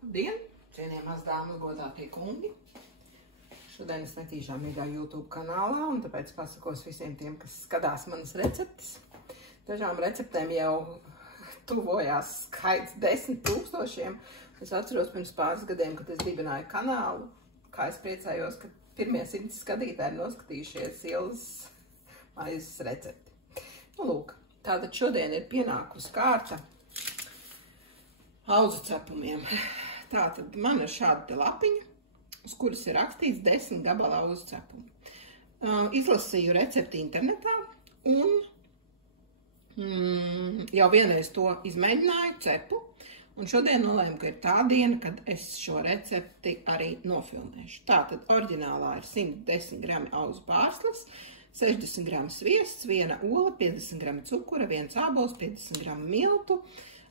Labdien, cienījamās dāmas, godātie kungi. Šodien es netīšām iegā YouTube kanālā, un tāpēc pasakos visiem tiem, kas skatās manas receptes. Dažām receptēm jau tuvojās skaits 10 000. Es atceros pirms pāris gadiem, kad es dibināju kanālu, kā es priecājos, ka pirmie 100 skatītāji ir noskatījušies Ilzas maizes recepti. Nu, lūk, tātad šodien ir pienākusi kārta auzu cepumiem. Tātad man ir šāda te lapiņa, uz kuras ir rakstīts 10 gabala auzu cepumu. Izlasīju recepti internetā un jau vienreiz to izmēģināju, cepu. Un šodien nolēmu, ka ir tā diena, kad es šo recepti arī nofilmēšu. Tātad oriģinālā ir 110 grami auzu pārslas, 60 grami sviests, 1 ola, 50 grami cukura, 1 ābols, 50 grami miltu,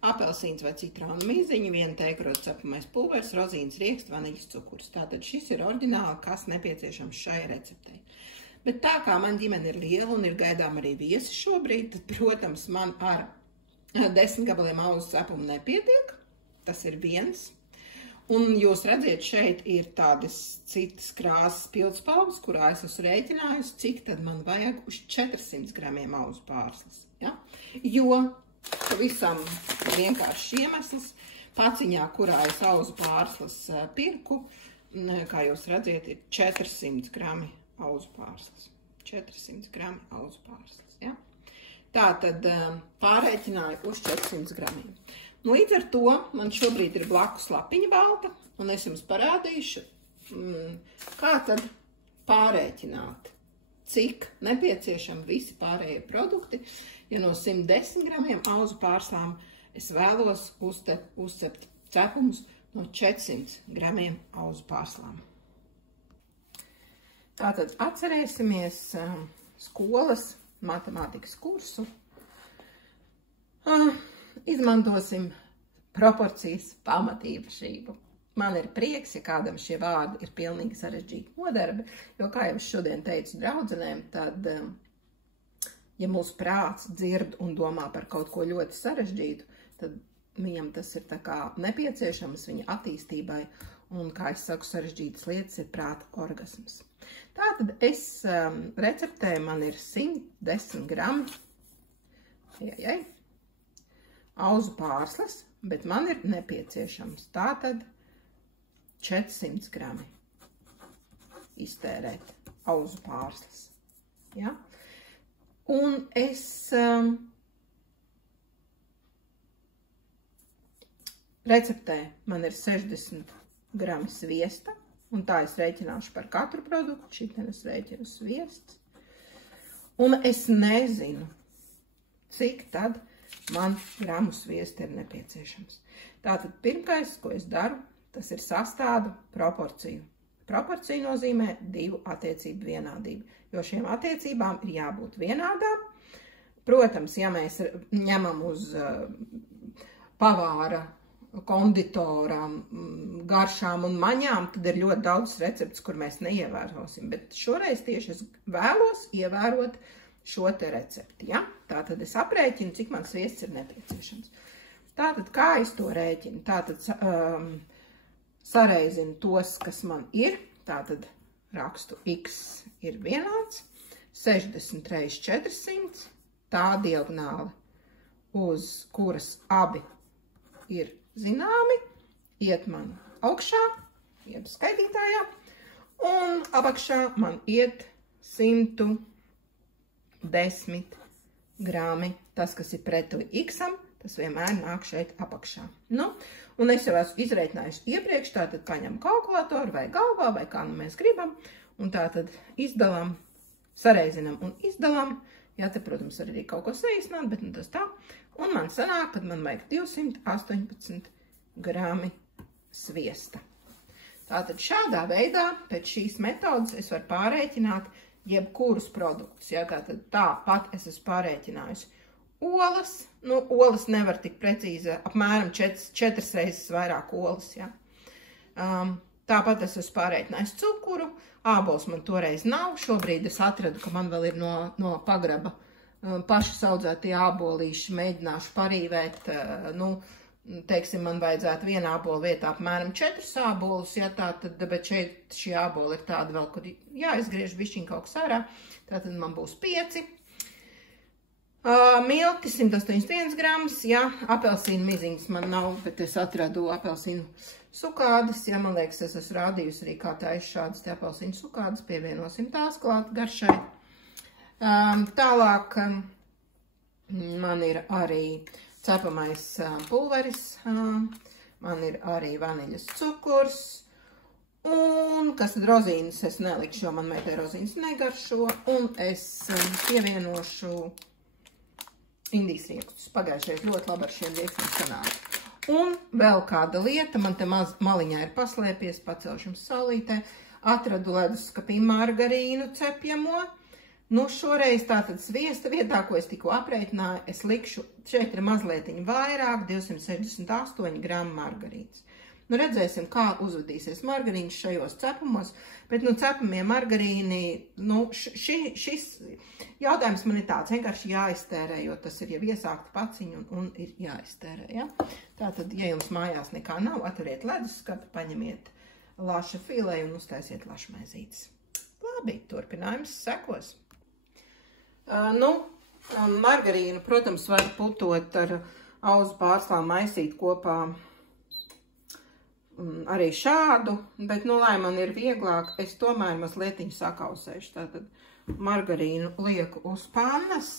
apelsīns vai citrona mīziņa, 1 teikarota cepamais pulveris, rozīnes rieksts, vaniļas cukurs. Tātad šis ir oriģināli, kas nepieciešams šai receptei. Bet tā kā man ģimene ir liela un ir gaidām arī viesi šobrīd, tad, protams, man ar 10 gabaliem auzu cepumu nepietiek. Tas ir viens. Un jūs redziet, šeit ir tādas citas krāsas pildspalvas, kurā es esmu rēķinājusi, cik tad man vajag uz 400 gramiem auzu pārslas. Ja? Jo pavisam vienkārši iemesls paciņā, kurā es auzu pārslas pirku, kā jūs redziet, ir 400 grami auzu pārslas. 400 grami auzu pārslas. Ja? Tā tad pārēķināju uz 400 gramiem. Līdz ar to man šobrīd ir blakus lapiņa balta, un es jums parādīšu, kā tad pārēķināt, cik nepieciešami visi pārējie produkti, ja no 110 gramiem auzu pārslām es vēlos uzcept cepumus no 400 gramiem auzu pārslām. Tātad atcerēsimies skolas matemātikas kursu. Izmantosim proporcijas pamatīpašību. Man ir prieks, ja kādam šie vārdi ir pilnīgi sarežģīti nodarbi, jo, kā jau es šodien teicu draudzenēm, tad, ja mūsu prāts dzird un domā par kaut ko ļoti sarežģītu, tad viņam tas ir tā kā nepieciešams viņa attīstībai, un, kā es saku, sarežģītas lietas ir prāta orgasms. Tātad receptē man ir 110 grami, auzu pārslas, bet man ir nepieciešams tātad 400 grami iztērēt auzu pārslas. Ja? Un es receptē man ir 60 grami sviesta, un tā es rēķināšu par katru produktu, šitien es rēķinu sviests. Un es nezinu, cik tad man gramu sviesta ir nepieciešams. Tātad pirmais, ko es daru, tas ir sastādu proporciju. Proporcija nozīmē divu attiecību vienādību, jo šiem attiecībām ir jābūt vienādām. Protams, ja mēs ņemam uz pavāra, konditora, garšām un maņām, tad ir ļoti daudz recepts, kur mēs neievērosim. Bet šoreiz tieši es vēlos ievērot šo te recepti, ja? Tātad es aprēķinu, cik man sviests ir nepieciešams. Tātad, kā es to rēķinu? Tātad sareizinu tos, kas man ir. Tātad rakstu X ir vienāds, 60 reiz 400, tā diagonāli, uz kuras abi ir zināmi, iet man augšā, jeb skaitītājā, un apakšā man iet 110 grami. Tas, kas ir pretuvi X-am, tas vienmēr nāk šeit apakšā. Nu, un es jau esmu izreiķinājusi iepriekš, tātad paņem kalkulatoru vai galvā, vai kā nu mēs gribam, un tātad izdalam, sareizinam un izdalam. Jā, te, protams, arī kaut ko saīsināt, bet nu tas tā. Un man sanāk, kad man vajag 218 grami sviesta. Tātad šādā veidā, pēc šīs metodas, es varu pārēķināt jebkurus produktus. Ja? Tātad tāpat es esmu pārēķinājusi olas. Nu, olas nevar tik precīzi, apmēram 4 reizes vairāk olas. Ja? Tāpat es esmu pārēķinājusi cukuru. Ābols man toreiz nav. Šobrīd es atradu, ka man vēl ir no pagraba paši audzētie ābolīši. Mēģināšu parīvēt, nu, teiksim, man vajadzētu viena ābola vietā apmēram 4 ābolus, ja tā tad, bet šeit šī ābola ir tāda vēl, kur jāizgriež bišķiņ kaut kas ārā, tātad man būs 5. Milti 181 grams, ja, apelsīnu miziņas man nav, bet es atradu apelsīnu sukādas, ja, man liekas, es esmu rādījusi arī kā taisa šādas te apelsīnu sukādas, pievienosim tās klāt garšai. Tālāk man ir arī cepamais pulveris, man ir arī vaniļas cukurs, un kas tad rozīnes es nelikšu, jo man meitai rozīnes negaršo, un es pievienošu Indijas riekstus. Pagājušajā ļoti labi ar šiem riekstum sanāca. Un vēl kāda lieta, man te maliņā ir paslēpies, pacelšam saulītē, atradu leduskapī margarīnu cepjamo. Nu, šoreiz tātad sviesta vietā, ko es tikko aprēķināju, es likšu, šeit ir mazlietiņ vairāk, 268 gramu margarīnas. Nu, redzēsim, kā uzvedīsies margarīns šajos cepumos, bet, nu, cepamie margarīni, nu, šis jautājums man ir tāds, vienkārši jāiztērē, jo tas ir jau iesākta paciņa un ir jāiztērē, ja? Tātad, ja jums mājās nekā nav, atveriet leduskapi, paņemiet laša filē un uztaisiet lašmaizītes. Labi, turpinājums sekos. Margarīnu, protams, var putot ar auzu pārslām maisīt kopā arī šādu, bet, nu, lai man ir vieglāk, es tomēr mazlietiņu sakausēšu. Tātad margarīnu lieku uz pannas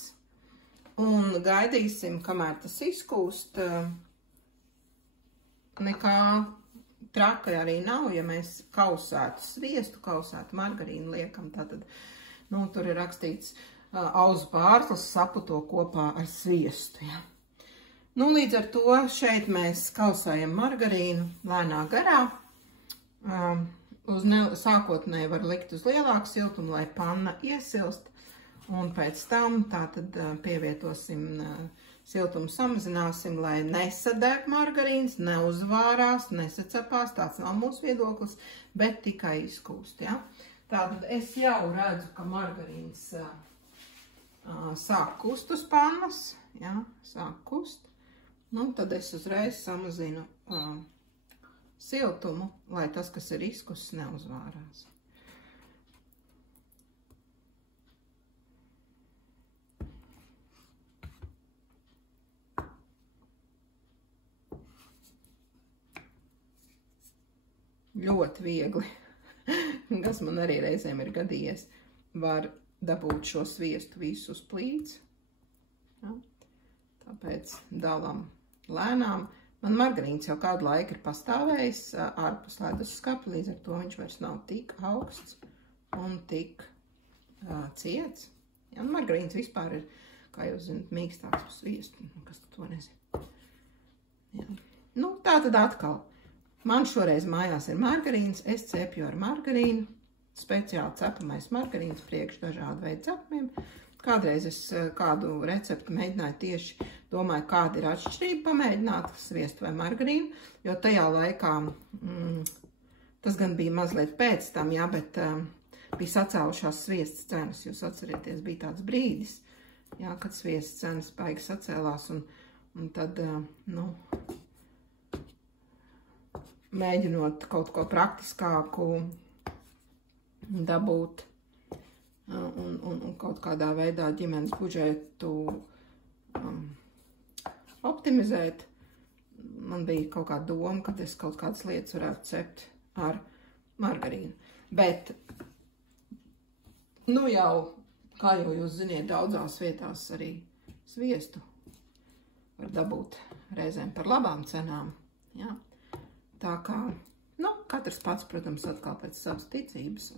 un gaidīsim, kamēr tas izkūst. Nekā traka arī nav, ja mēs kausētu sviestu, kausētu margarīnu liekam. Tātad, nu, tur ir rakstīts auzu pārslas saputo kopā ar sviestu, ja. Nu, līdz ar to šeit mēs kausējam margarīnu lēnā garā. Sākotnēji var likt uz lielāku siltumu, lai panna iesilst. Un pēc tam tātad pievietosim siltumu, samazināsim, lai nesadeg margarīns, neuzvārās, nesacepās. Tāds nav mūsu viedoklis, bet tikai izkūst, ja. Tātad es jau redzu, ka margarīns sāk kust uz pannas, ja, sāk kust. Nu, tad es uzreiz samazinu siltumu, lai tas, kas ir izkusis, neuzvārās. Ļoti viegli, kas man arī reizēm ir gadījies, var dabūt šo sviestu visu uz plīts. Ja? Tāpēc dalam lēnām. Man margarīns jau kādu laiku ir pastāvējis ārpus leduskapa, līdz ar to viņš vairs nav tik augsts un tik ciets. Ja, margarīns vispār ir, kā jūs zināt, mīkstāks par sviestu. Kas to nezina? Ja. Nu, tā tad atkal. Man šoreiz mājās ir margarīns, es cepju ar margarīnu, speciāli cepamais margarīns priekš dažādu veidu cepumiem. Kādreiz es kādu receptu mēģināju tieši, domāju, kāda ir atšķirība pamēģināt sviestu vai margarīnu, jo tajā laikā, tas gan bija mazliet pēc tam, jā, bet bija sacēlušās sviestas cenas, jūs atcerieties, bija tāds brīdis, jā, kad sviestas cenas baigi sacēlās, un tad, nu, mēģinot kaut ko praktiskāku dabūt, un kaut kādā veidā ģimenes budžetu optimizēt. Man bija kaut kāda doma, ka es kaut kādas lietas varētu cept ar margarīnu. Bet, nu jau, kā jau jūs ziniet, daudzās vietās arī sviestu var dabūt reizēm par labām cenām. Jā. Tā kā, nu, katrs pats, protams, atkal pēc savas ticības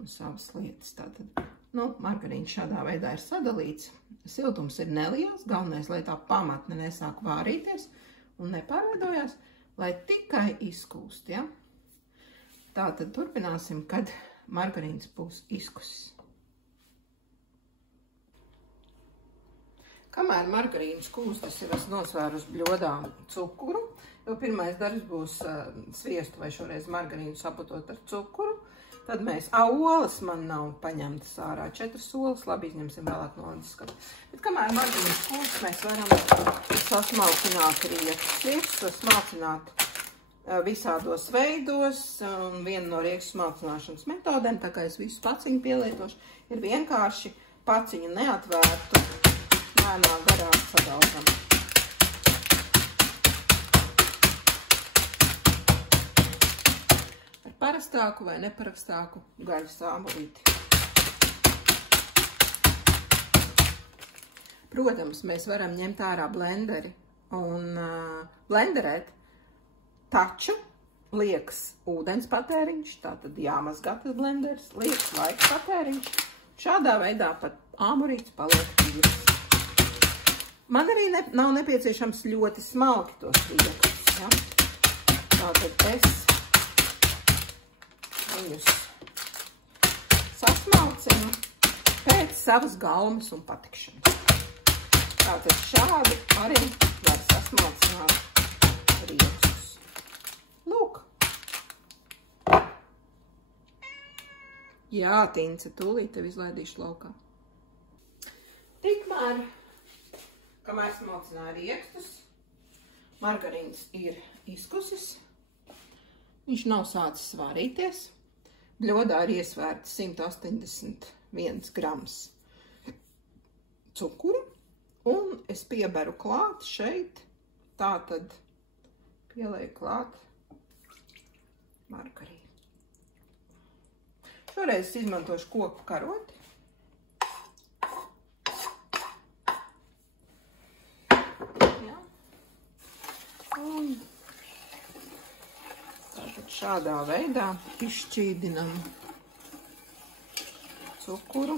un savas lietas. Tātad, nu, margarīns šādā veidā ir sadalīts. Siltums ir neliels, galvenais, lai tā pamatne nesāk vārīties un nepārveidojās, lai tikai izkūst, ja? Tātad turpināsim, kad margarīns būs izkusis. Kamēr margarīns kūst, es jau esmu nosvērus bļodā cukuru, jo pirmais darbs būs sviestu vai šoreiz margarīnu saputot ar cukuru. Tad mēs, olas man nav paņemtas ārā, 4 olas, labi izņemsim vēlāk no skatu. Bet kamēr margarīns kūst, mēs varam sasmalcināt riepas. Riepas var smalcināt visādos veidos, un viena no riepas smalcināšanas metodēm, tā kā es visu paciņu pielietošu, ir vienkārši paciņu neatvērtu, lēnā garā sadalžam. Parastāku vai neparastāku gaļas ābolīti. Protams, mēs varam ņemt ārā blenderi un blenderēt, taču liekas ūdens patēriņš, tātad jāmazgā tas blenders, liekas laika patēriņš. Šādā veidā pat ābolītis paliek tīrs. Man arī nav nepieciešams ļoti smalki tos liekas. Ja? Tātad es viņus sasmalcinu pēc savas gaumas un patikšanas. Tātad šādi arī var sasmalcināt riepus. Lūk. Jā, Tince, tūlīt tev izlaidīšu laukā. Tikmēr, kamēr smalcināju riepus, margarīns ir izkusis. Viņš nav sācis svārīties. Bļodā ir iesvērts 181 grams cukuru, un es pieberu klāt šeit, tātad pielieku klāt margarīnu. Šoreiz es izmantošu koku karoti. Jā. Un tātad šādā veidā izšķīdinam cukuru.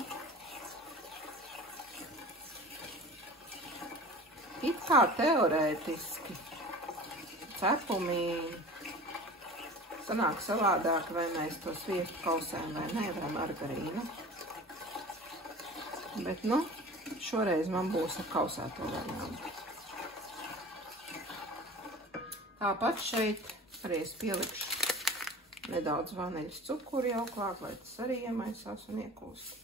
It kā teorētiski cepumi sanāk savādāk, vai mēs to sviestu kausējam vai nē, vai margarīnu. Bet, nu, šoreiz man būs ar kausēto variantu. Tāpat šeit arī es pielikšu nedaudz vaniļas cukuru jau klāt, lai tas arī iemaisās un iekūst.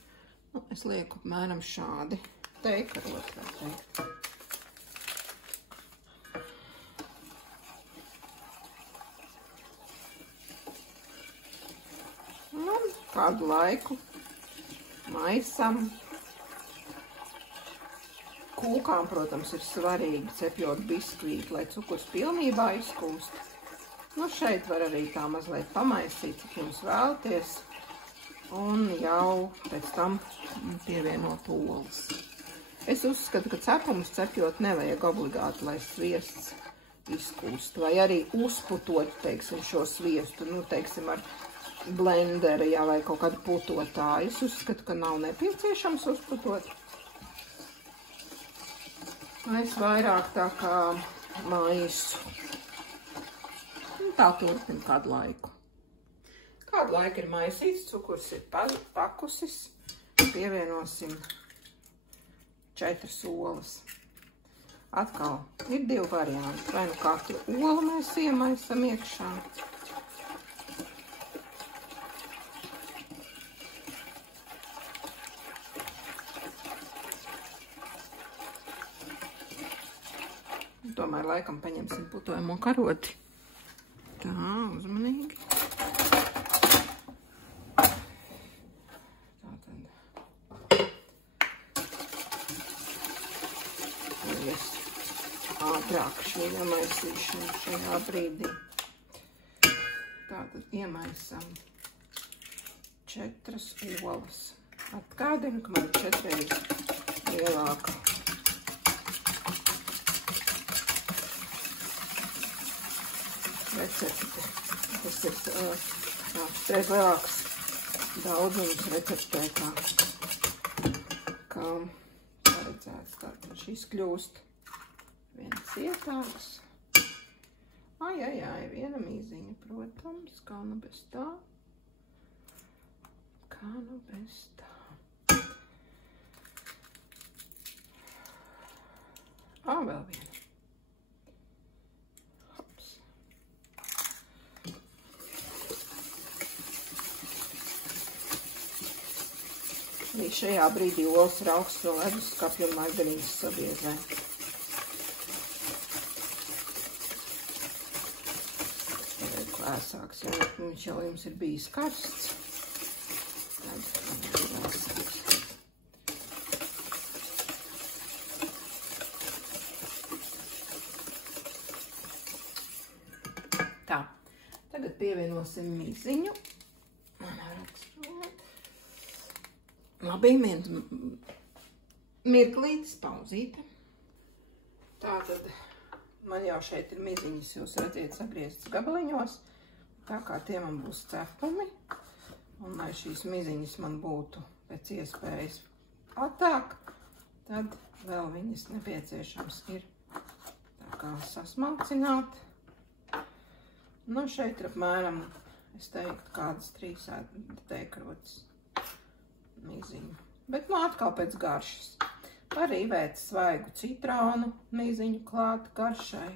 Nu, es lieku apmēram šādi teikarot, vai teikt. Nu, kādu laiku maisam. Kūkām, protams, ir svarīgi cepjot biskvīti, lai cukurs pilnībā izkūst. Nu, šeit var arī tā mazliet pamaisīt, cik jums vēlaties, un jau pēc tam pievienot olas. Es uzskatu, ka cepumus cepjot nevajag obligāti, lai sviests izkūst, vai arī uzputot, teiksim, šo sviestu, nu, teiksim, ar blenderi, jā, vai kaut kādu putotāju. Es uzskatu, ka nav nepieciešams uzputot. Es vairāk tā kā maisu. Tā turpina kādu laiku. Kādu laiku ir maisīts, cukurs ir pakusis. Pievienosim 4 olas. Atkal ir 2 varianti. Vai nu katru olu mēs iemaisam iekšā. Tomēr laikam paņemsim putojamo karoti. Tā, uzmanīgi. Tātad. Es ātrāk šo iemaisīšanu šajā brīdī. Tātad iemaisam 4 olas. Atgādinu, ka man ir 4 reizes lielāka. Recepte. Tas ir 3 lielāks daudzums receptē, kā paredzēts. Tātad šis kļūst viens cietāks. Ai, viena mīziņa, protams, kā nu bez tā. Kā nu bez tā. Vēl viena. Arī šajā brīdī olas rauks vēl leduskapju un margarīnas sabiezē. Lēsāks, jo viņš jau jums ir bijis karsts. Tad lēsāks. Tā, tagad pievienosim miziņu. Labi, mirklītis, pauzīte. Tātad man jau šeit ir miziņas, jūs redzēt, sagrieztas gabaliņos. Tā kā tie man būs cepumi. Un lai šīs miziņas man būtu pēc iespējas platāk, tad vēl viņas nepieciešams ir tā kā sasmalcināt. Nu, šeit ir apmēram, es teiktu, kādas 3 ēdekrotes miziņu. Bet, nu, atkal pēc garšas. Var rīvēt svaigu citronu miziņu klāt garšai.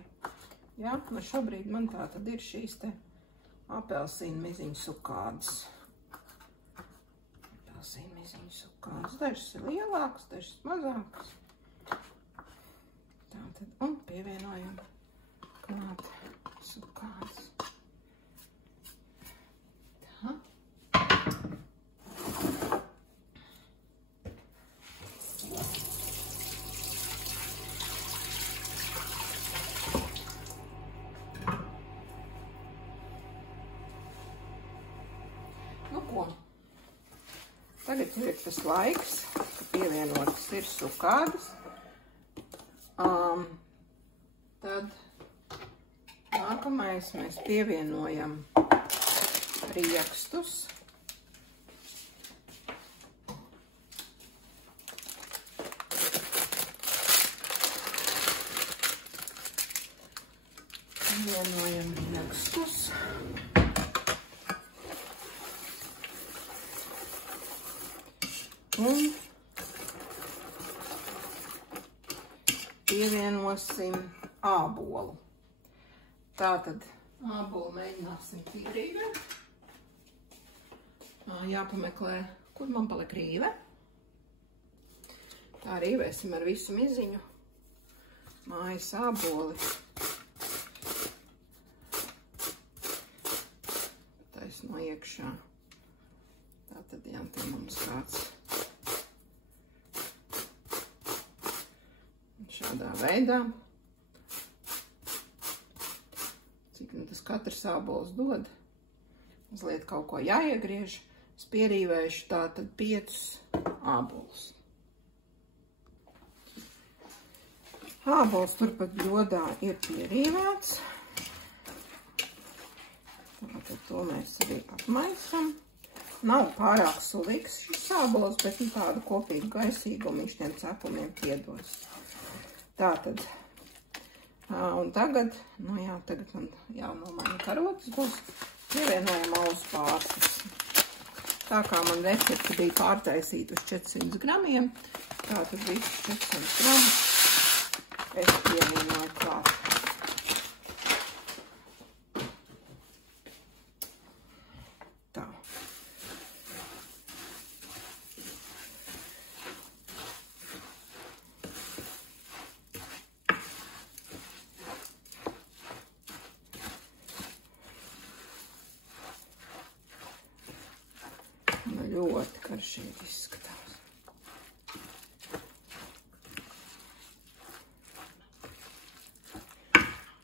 Ja, nu šobrīd man tā tad ir šīs te apelsīnu miziņu sukādas. Apelsīnu miziņu sukādas. Dažas ir lielākas, dažas mazākas. Tātad, un pievienojam klāt sukādas. Tā. Nu ko, tagad ir tas laiks, ka pievienotas ir sukādas. Tad nākamais mēs pievienojam riekstus. Pievienojam riekstus. Un pievienosim ābolu. Tātad ābolu mēģināsim pierīvēt. Jāpameklē, kur man palika rīve. Tā rīvēsim ar visu miziņu. Mājas āboli. Taisno iekšā. Tātad jātiem mums kāds. Šādā veidā. Cik tas katrs ābols dod. Mazliet kaut ko jāiegriež. Es pierīvēšu tātad 5 ābolus. Ābols turpat bļodā ir pierīvēts. Tātad to mēs arī apmaisam. Nav pārāk sulīgs šis ābols, bet tādu kopīgu gaisīgumu viņš tiem cepumiem piedos. Tātad, un tagad, nu jā, tagad man jānomaina karotes būs, pievienojam alus pārslas. Tā kā man recepte bija pārtaisīta uz 400 gramiem, tātad visus 400 gramus es pievienoju klāt. Tā. Ļoti karšīgi izskatās.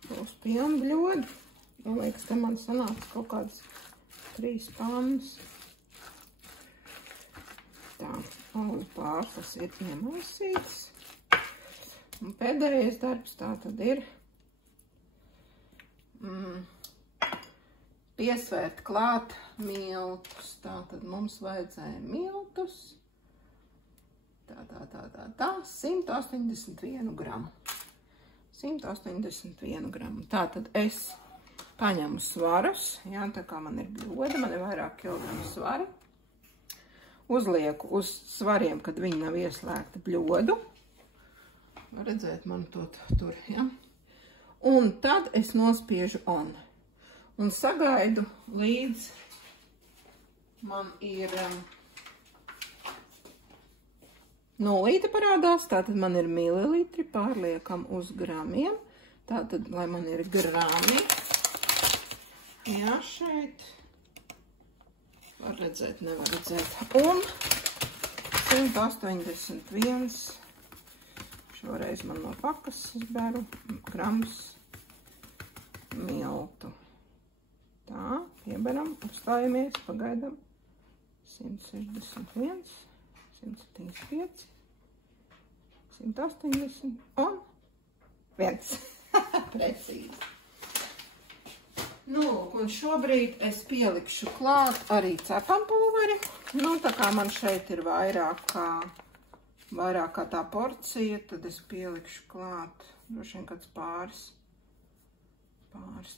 Būs pilna bļoda. Man liekas, te man sanāca kaut kādas 3 pannas. Tā, un pārslas ir iemaisītas. Un pēdējais darbs tā tad ir piesvērt klāt miltus. Tātad mums vajadzēja miltus. Tā, 181 gramu. 181 gramu. Tātad es paņemu svarus. Jā, tā kā man ir bļoda, man ir vairāk kilogramu svari. Uzlieku uz svariem, kad viņi nav ieslēgti bļodu. Redzēt man to tur, jā. Un tad es nospiežu on. Un sagaidu līdz man ir nulīte parādās, tātad man ir mililitri, pārliekam uz gramiem. Tātad, lai man ir grami. Jā, šeit. Var redzēt, nevar redzēt. Un 181. Šoreiz man no pakas izbēru grams miltu. Tā, pieberam, uzstājamies, pagaidam. 161, 175, 180 un 1. Precīzi. Nu, un šobrīd es pielikšu klāt arī cepampulveri. Nu, tā kā man šeit ir vairāk kā tā porcija, tad es pielikšu klāt, droši vien kāds pāris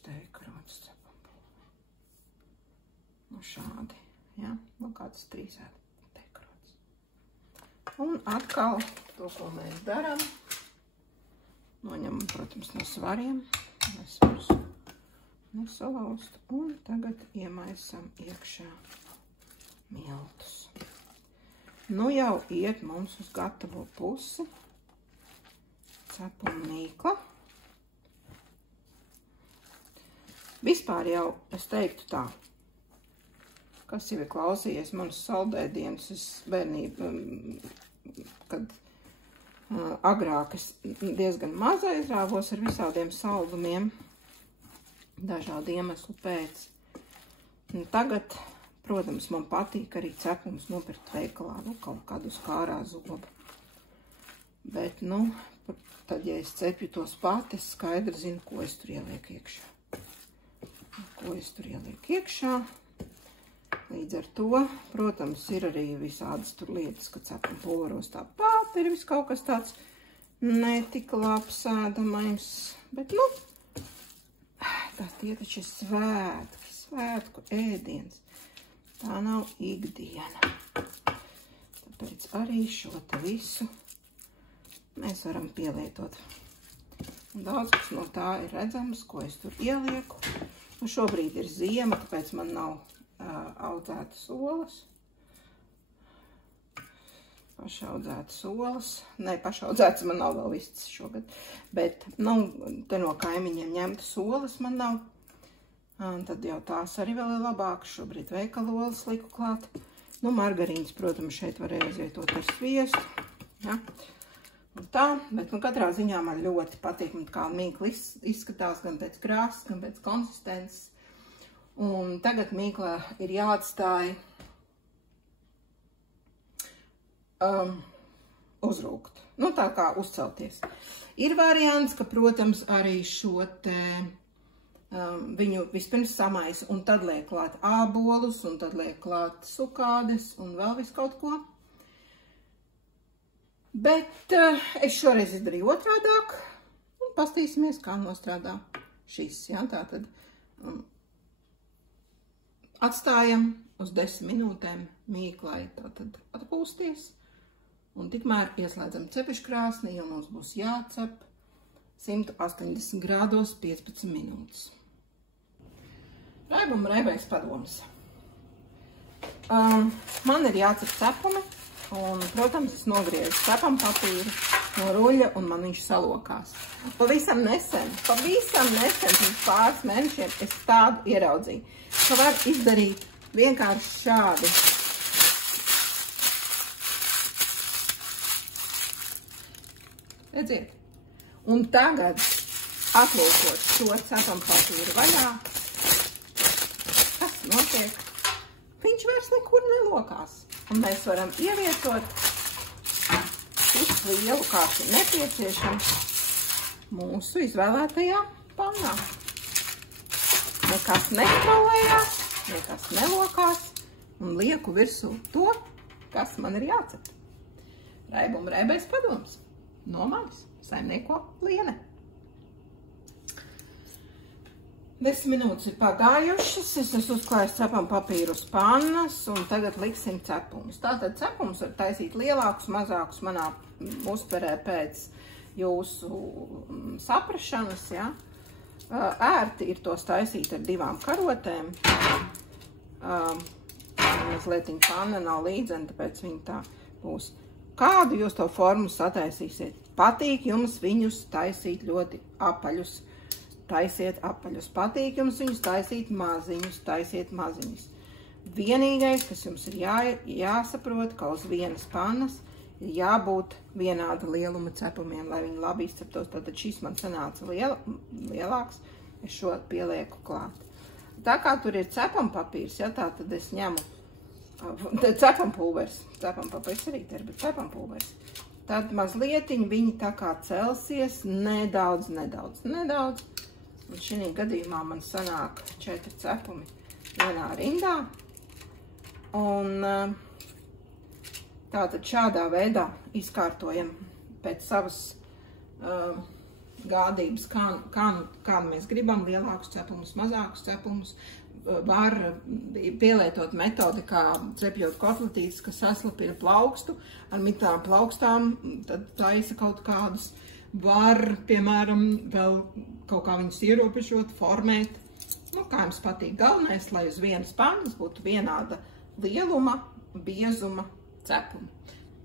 teikrots cepampulveri. Nu, šādi, ja, nu kāds 3 teikrots. Un atkal to, ko mēs darām, noņemam, protams, no svariem, lai svarus nesalauzt, un tagad iemaisam iekšā miltus. Nu jau iet mums uz gatavo pusi cepuma mīkla. Vispār jau es teiktu tā, kas jau ir klausījies manas saldēdienas, es bērnību, kad agrāk es diezgan maz aizrāvos ar visādiem saldumiem, dažādu iemeslu pēc. Un tagad, protams, man patīk arī cepums nopirkt veikalā, nu, kaut kādu uz kārā zobu. Bet, nu, tad, ja es cepju tos pati, es skaidri zinu, ko es tur ielieku iekšā. Līdz ar to, protams, ir arī visādas tur lietas, ka cepuma pulveros tāpat ir vis kaut kas tāds netik labs ēdamais, bet, nu, tie taču ir svētku ēdiens. Tā nav ikdiena. Tāpēc arī šo te visu mēs varam pielietot. Un daudz kas no tā ir redzams, ko es tur ielieku. Nu, šobrīd ir ziema, tāpēc man nav audzētas olas. Pašaudzētas olas. Nē, pašaudzētas man nav vēl viss šogad. Bet, nu, te no kaimiņiem ņemtas olas man nav. Un tad jau tās arī vēl ir labākas. Šobrīd veikala olas liku klāt. Nu, margarīns, protams, šeit varēja aizvietot ar sviestu. Ja? Un tā, bet, nu, katrā ziņā man ļoti patīk, kā mīkla izskatās gan pēc krāsas, gan pēc konsistences. Un tagad mīkla ir jāatstāj uzrūkt. Nu, tā kā uzcelties. Ir variants, ka, protams, arī šo te viņu vispirms samaisa un tad liek klāt ābolus un tad liek klāt sukādes un vēl visu kaut ko. Bet es šoreiz izdarīju otrādāk un pastīsimies, kā nostrādā šis. Ja? Tātad atstājam uz 10 minūtēm mīklai tātad atpūsties. Un tikmēr ieslēdzam cepeškrāsni, jo mums būs jācep 180 grādos 15 minūtes. Raibuma reibais padoms. Man ir jācep cepumi, un, protams, es nogriežu cepam papīru no ruļa, un man viņš salokās. Pavisam nesen, pirms pāris mēnešiem, es tādu ieraudzīju, ka var izdarīt vienkārši šādi. Redziet? Un tagad atlūkot šo cepam papīru vaļā, kas notiek? Viņš vairs nekur nelokās. Un mēs varam ievietot tik lielu, kāds ir nepieciešams mūsu izvēlētajā pannā. Nekas nekrolējās, nekas nelokās un lieku virsū to, kas man ir jācep. Raibuma reibais padoms. No manis, saimnieko Liene. 10 minūtes ir pagājušas, es esmu uzklājis cepam papīru uz pannas un tagad liksim cepumus. Tātad cepumus var taisīt lielākus, mazākus manā uztverē pēc jūsu saprašanas, ja. Ērti ir tos taisīt ar 2 karotēm. Mazlietiņa panna nav līdzena, tāpēc viņa tā būs kādu jūs to formu sataisīsiet. Patīk jums viņus taisīt ļoti apaļus. Taisiet apaļus. Patīk jums viņus taisīt maziņus. Taisiet maziņus. Vienīgais, kas jums ir jāsaprot, ka uz vienas pannas ir jābūt vienāda lieluma cepumiem, lai viņi labi izceptos. Tātad šis man sanāca lielāks. Es šo pielieku klāt. Tā kā tur ir cepampapīrs, ja, tā tad es ņemu cepampulvers. Cepampapīrs arī te ir, bet cepampulvers. Tad mazlietiņi viņi tā kā celsies nedaudz. Un šī gadījumā man sanāk 4 cepumi vienā rindā. Un tātad šādā veidā izkārtojam pēc savas gādības, kā mēs gribam, lielākus cepumus, mazākus cepumus. Var pielietot metodi, kā cepjot kotletītes, kas saslapina plaukstu ar mitām plaukstām, tad taisa kaut kādus. Var, piemēram, vēl kaut kā viņus ierobežot, formēt. Nu, kā jums patīk. Galvenais, lai uz vienas pannas būtu vienāda lieluma, biezuma cepuma.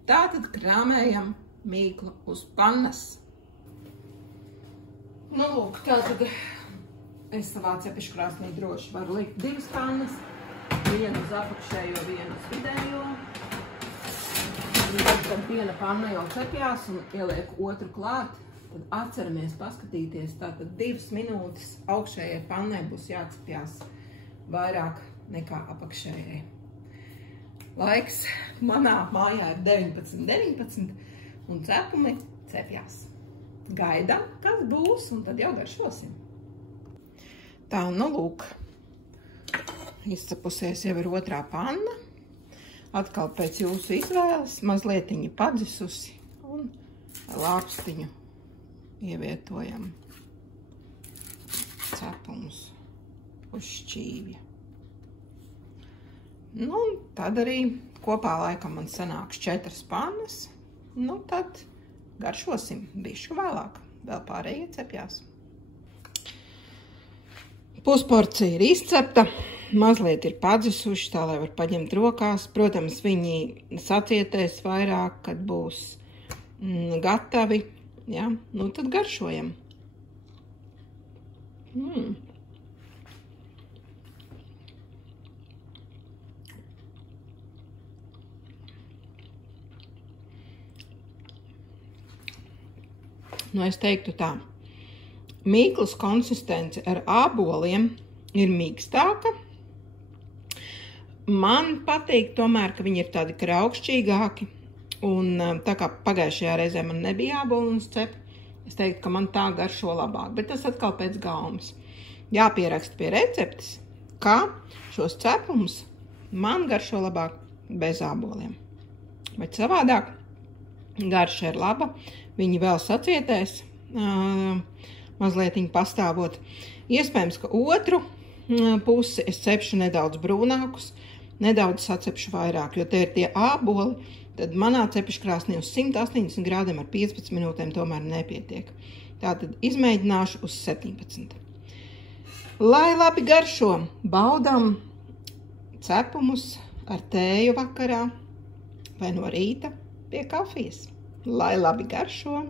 Tātad krāmējam mīklu uz pannas. Nu, lūk, tātad es savā cepeškrāsnī droši varu likt 2 pannas. Vienu uz apakšējo, vienu uz vidējo. Un tad, kad viena panna jau cepjās un ielieku otru klāt, tad atceramies paskatīties, tātad 2 minūtes augšējai pannai būs jācepjās vairāk nekā apakšējai. Laiks manā mājā ir 19:19 un cepumi cepjās. Gaidām, kas būs, un tad jau garšosim. Tā, nu lūk, izcepusies jau ir otrā panna. Atkal pēc jūsu izvēles, mazlietiņi padzisusi un lāpstiņu ievietojam cepumus uz šķīvja. Nu, un tad arī kopā laikam man sanāks 4 pannas. Nu, tad garšosim bišķu vēlāk. Vēl pārējie cepjās. Pusporcija ir izcepta. Mazliet ir padzisuši, tā lai var paņemt rokās. Protams, viņi sacietēs vairāk, kad būs gatavi. Ja? Nu, tad garšojam. Nu, es teiktu tā. Mīklas konsistence ar āboliem ir mīkstāka. Man patīk tomēr, ka viņi ir tādi kraukšķīgāki. Un tā kā pagājušajā reizē man nebija ābolu un cep, es teiktu, ka man tā garšo labāk. Bet tas atkal pēc gaumas. Jāpieraksta pie receptes, ka šos cepumus man garšo labāk bez āboliem. Bet savādāk garša ir laba. Viņi vēl sacietēs, mazlietiņi pastāvot. Iespējams, ka otru pusi es cepšu nedaudz brūnākus, nedaudz sacepšu vairāk, jo te ir tie āboli, tad manā cepeškrāsnī uz 180 grādiem ar 15 minūtēm tomēr nepietiek. Tātad izmēģināšu uz 17. Lai labi garšo, baudam cepumus ar tēju vakarā vai no rīta pie kafijas. Lai labi garšo!